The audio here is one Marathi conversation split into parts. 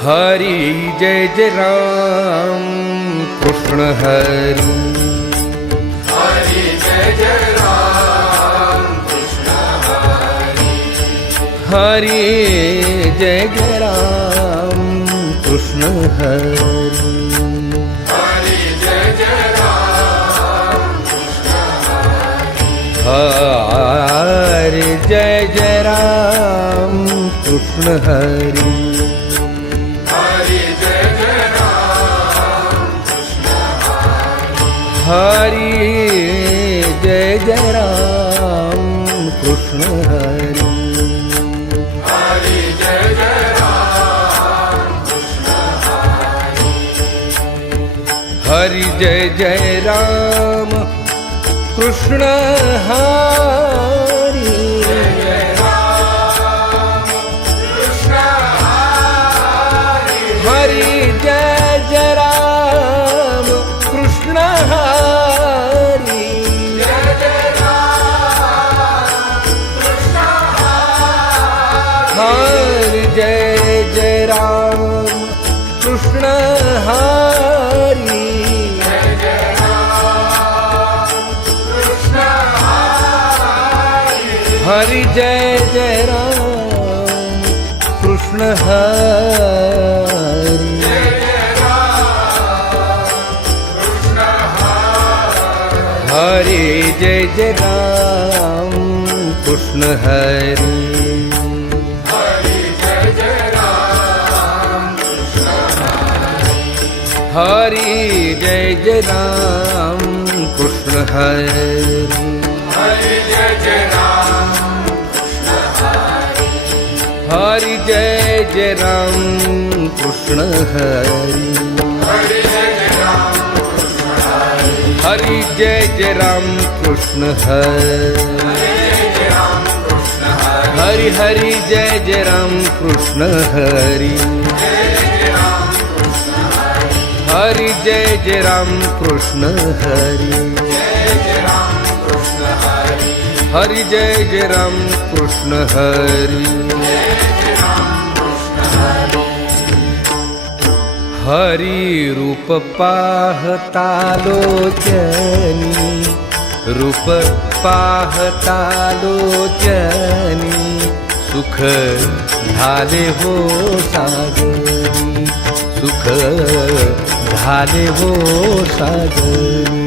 हरी जय जय राम कृष्ण हरी। हरी जय जय राम कृष्ण हरी। हरी जय जय राम कृष्ण हरी। हरी जय जय राम कृष्ण हरी। हरि जय जय राम कृष्ण हरि। हरी जय जय राम कृष्ण हरी। हरि जय जय राम कृष्ण हरि। हरी जय जय राम कृष्ण हरी। हरि जय जय राम कृष्ण हरि। जय राम कृष्ण हरी। हरि जय जय राम कृष्ण हरि। जय जय राम कृष्ण हरी। हरि जय जय राम कृष्ण हरि। जय जय राम कृष्ण हरी। हरि जय जय राम कृष्ण हरि। जय जय राम कृष्ण हरी। हरि जय जय राम कृष्ण हरि। हरी जय जय राम कृष्ण हरी। हरि जय जय राम कृष्ण हरि। हरी जय जय राम कृष्ण हरी। हरि जय जय राम कृष्ण हरि। हरी जय जय राम कृष्ण हरी। हरि जय जय राम कृष्ण हरि। जय जय राम कृष्ण हरी। हरि हरि जय जय राम कृष्ण हरि। जय जय राम कृष्ण हरी। हरि जय जय राम कृष्ण हरि। जय जय राम कृष्ण हरी। हरि जय जय राम कृष्ण हरि। जय जय राम कृष्ण हरी। हरि रूप पाहता लोचनी, रूप पाहता लोचनी, सुख झाले हो सागरी, सुख झाले हो सागरी।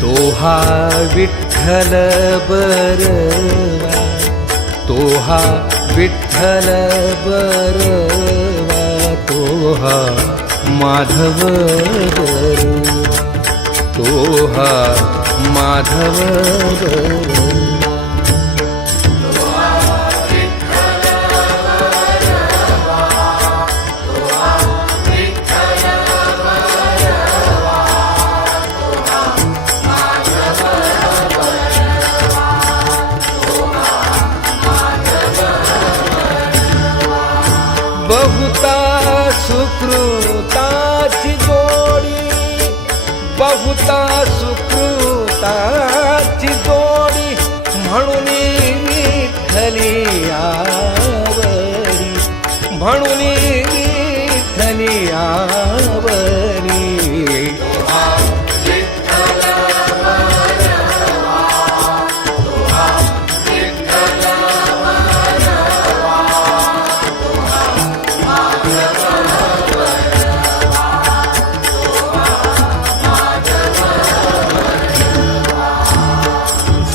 तोहा विठ्ठल बरवा, तोहा विठ्ठल बरवा, तोहा माधव बरवा, तोहा माधव बरवा। बहुता सुकृताची जोडी, बहुता सुकृताची जोडी, म्हणून विठ्ठली आवडी, म्हणून विठ्ठली आवडी।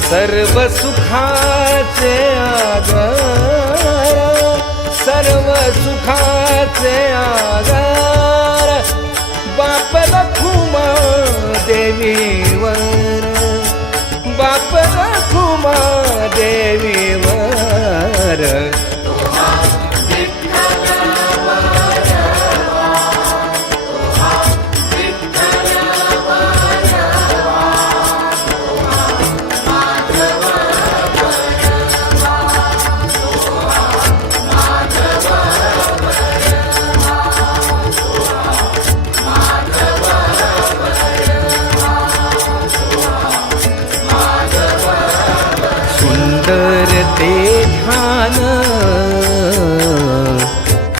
सर्व सुखाचे आधार, सर्व सुखाचे आधार,